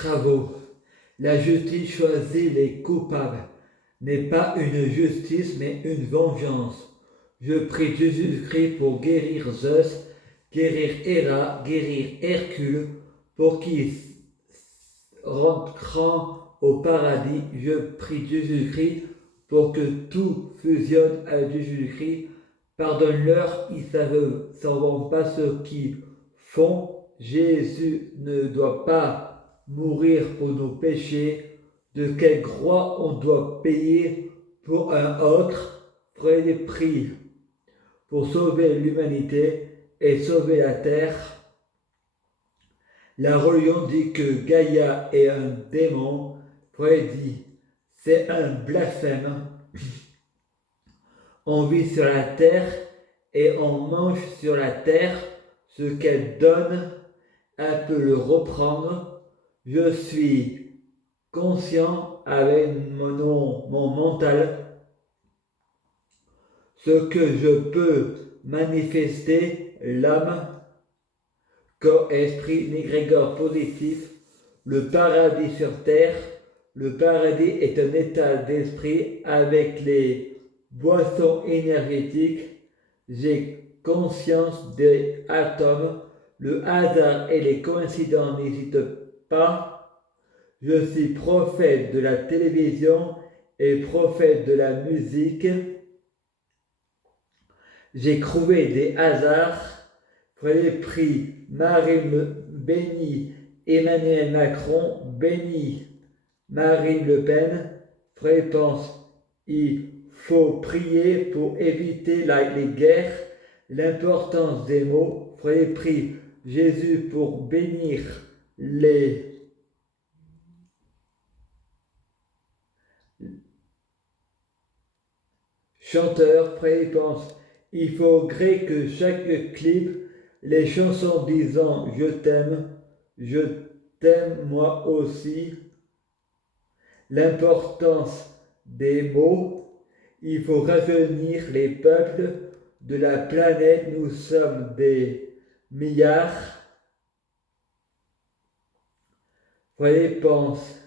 travaux. La justice choisit les coupables, n'est pas une justice mais une vengeance. Je prie Jésus-Christ pour guérir Zeus, guérir Héra, guérir Hercule, pour qu'ils rentrent au paradis. Je prie Jésus-Christ pour que tout fusionne avec Jésus-Christ. Pardonne-leur, ils ne savent pas ce qu'ils font. Jésus ne doit pas mourir pour nos péchés. De quelle croix on doit payer pour un autre? Prenez prix pour sauver l'humanité et sauver la terre. La religion dit que Gaïa est un démon. Freud dit c'est un blasphème. On vit sur la terre et on mange sur la terre. Ce qu'elle donne, elle peut le reprendre. Je suis conscient avec mon mental. Ce que je peux manifester, l'âme, corps, esprit, égrégore positif, le paradis sur terre. Le paradis est un état d'esprit avec les boissons énergétiques. J'ai conscience des atomes. Le hasard et les coïncidences n'hésitent pas. Je suis prophète de la télévision et prophète de la musique. J'ai trouvé des hasards. Prenez prix Marine béni Emmanuel Macron, béni Marine Le Pen. Pense, il faut prier pour éviter les guerres, l'importance des mots. Prie Jésus pour bénir les chanteurs. Pense, il faudrait que chaque clip, les chansons disant je t'aime moi aussi, l'importance des mots, il faut rajeunir les peuples de la planète, nous sommes des milliards. Pense,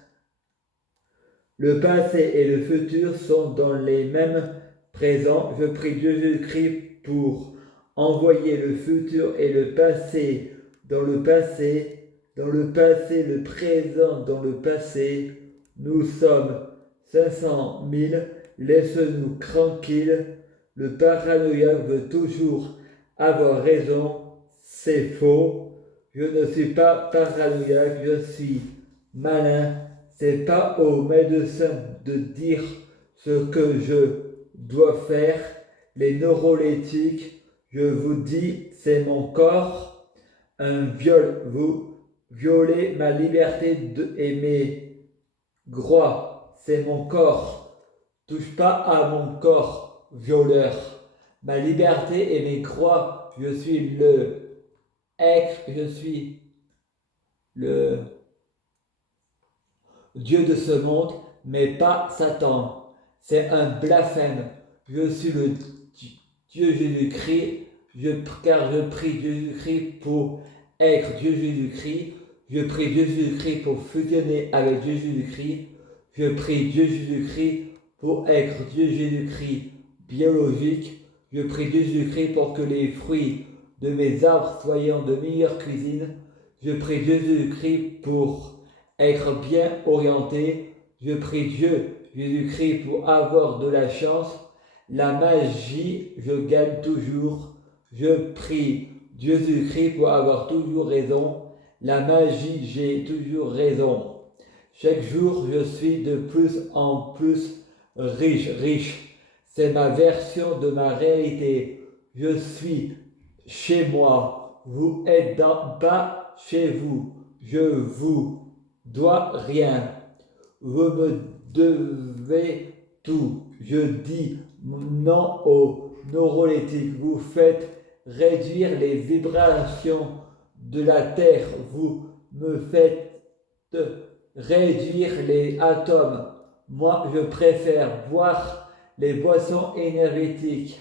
le passé et le futur sont dans les mêmes présents. Je prie Jésus-Christ pour envoyer le futur et le passé dans le passé, le présent dans le passé. Nous sommes 500 000, laisse-nous tranquilles. Le paranoïaque veut toujours avoir raison, c'est faux. Je ne suis pas paranoïaque, je suis malin. C'est pas aux médecins de dire ce que je dois faire. Les neuroleptiques, je vous dis, c'est mon corps. Un viol, vous violez ma liberté et mes droits, c'est mon corps. Touche pas à mon corps, violeur. Ma liberté et mes droits, je suis le être, je suis le Dieu de ce monde, mais pas Satan. C'est un blasphème. Je suis le Dieu Jésus-Christ, car je prie Jésus-Christ pour être Dieu Jésus-Christ. Je prie Jésus-Christ pour fusionner avec Dieu Jésus-Christ. Je prie Dieu Jésus-Christ pour être Dieu Jésus-Christ biologique. Je prie Dieu Jésus-Christ pour que les fruits de mes arbres soient de meilleure cuisine. Je prie Jésus-Christ pour être bien orienté. Je prie Dieu Jésus-Christ pour avoir de la chance. La magie, je gagne toujours. Je prie Jésus-Christ pour avoir toujours raison. La magie, j'ai toujours raison. Chaque jour, je suis de plus en plus riche. C'est ma version de ma réalité. Je suis chez moi. Vous êtes pas chez vous. Je vous dois rien. Vous me devez tout. Je dis non aux neuroleptiques. Vous faites réduire les vibrations de la Terre. Vous me faites réduire les atomes. Moi, je préfère boire les boissons énergétiques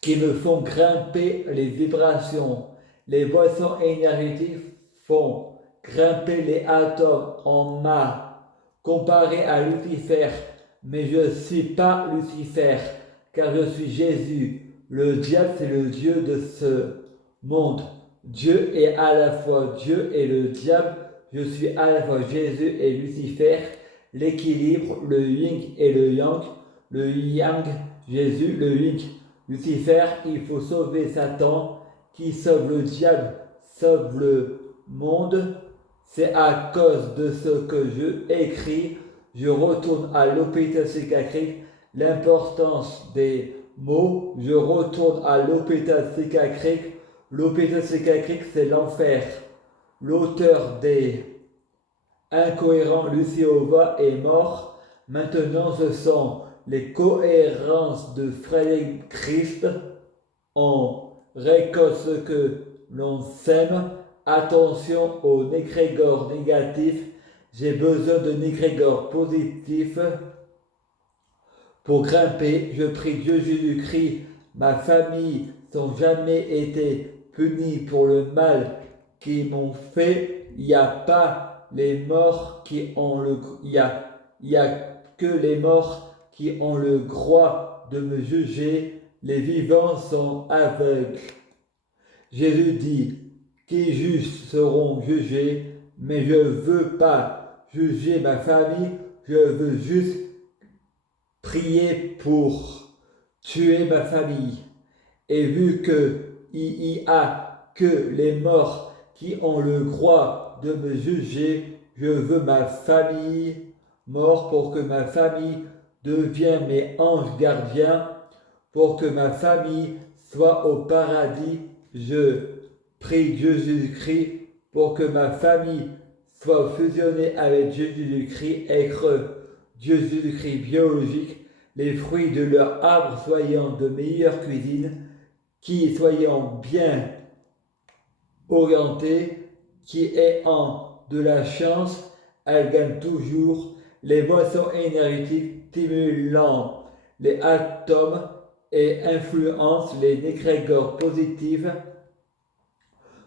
qui me font grimper les vibrations. Les boissons énergétiques font grimper les atomes. On m'a comparé à Lucifer, mais je ne suis pas Lucifer, car je suis Jésus. Le diable, c'est le Dieu de ce monde. Dieu est à la fois Dieu et le diable. Je suis à la fois Jésus et Lucifer. L'équilibre, le yin et le yang. Le yang, Jésus, le yin, Lucifer. Il faut sauver Satan. Qui sauve le diable, sauve le monde. C'est à cause de ce que je écris. Je retourne à l'hôpital psychiatrique. L'importance des mots. Je retourne à l'hôpital psychiatrique. L'hôpital psychiatrique, c'est l'enfer. L'auteur des Incohérents, Luciova, est mort. Maintenant, ce sont les cohérences de Frédéric Christ. On récolte ce que l'on sème. Attention aux égrégores négatifs. J'ai besoin de égrégores positifs pour grimper. Je prie Dieu Jésus-Christ. Ma famille n'a jamais été punie pour le mal qu'ils m'ont fait. Il n'y a pas les morts qui ont le... Il y a que les morts qui ont le droit de me juger. Les vivants sont aveugles. Jésus dit, qui justes seront jugés, mais je ne veux pas juger ma famille, je veux juste prier pour tuer ma famille. Et vu qu'il n'y a que les morts qui ont le droit de me juger, je veux ma famille morte pour que ma famille devienne mes anges gardiens, pour que ma famille soit au paradis. Je prie Dieu Jésus-Christ pour que ma famille soit fusionnée avec Dieu Jésus-Christ, être Dieu Jésus-Christ biologique, les fruits de leur arbre soyant de meilleure cuisine, qui soyant bien orientés, qui ayant de la chance, elle gagne toujours les boissons énergétiques stimulant les atomes et influencent les égrégores positifs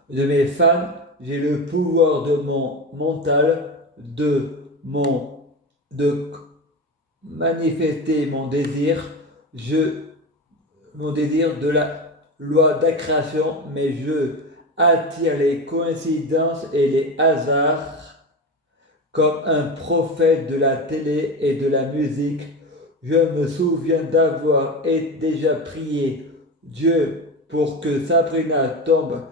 de mes femmes. J'ai le pouvoir de mon mental, de manifester mon désir, mon désir de la loi d'attraction, mais je attire les coïncidences et les hasards comme un prophète de la télé et de la musique. Je me souviens d'avoir déjà prié Dieu pour que Sabrina tombe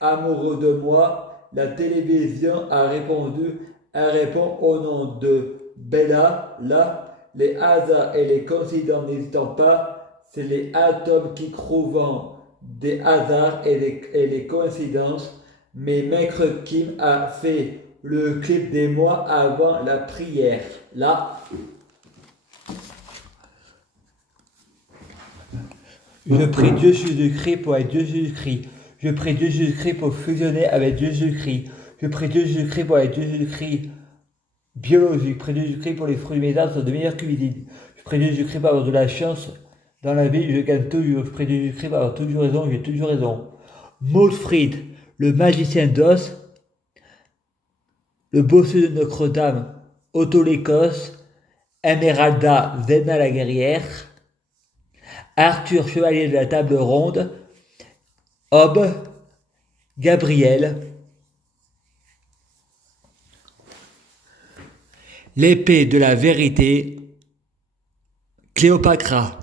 amoureux de moi. La télévision a répondu, elle répond au nom de Bella. Là, les hasards et les coïncidences n'existent pas, c'est les atomes qui trouvent des hasards et les coïncidences. Mais Maître Kim a fait le clip des mois avant la prière. Là, je prie Dieu Jésus-Christ pour être Dieu Jésus-Christ. Je prie Dieu Jésus-Christ pour fusionner avec Dieu Jésus-Christ. Je prie Dieu Jésus-Christ pour être Dieu Jésus-Christ biologique. Je prie Dieu Jésus-Christ pour les fruits de mes dents de meilleure cuisine. Je prie Dieu Jésus-Christ pour avoir de la chance dans la vie. Je gagne toujours. Je prie Dieu Jésus-Christ pour avoir toujours raison. J'ai toujours raison. Maulfried, le magicien d'os. Le bossu de Notre-Dame, Autolécos. Emeralda, Zena la guerrière. Arthur, chevalier de la table ronde. Hob, Gabriel. L'épée de la vérité, Cléopatra.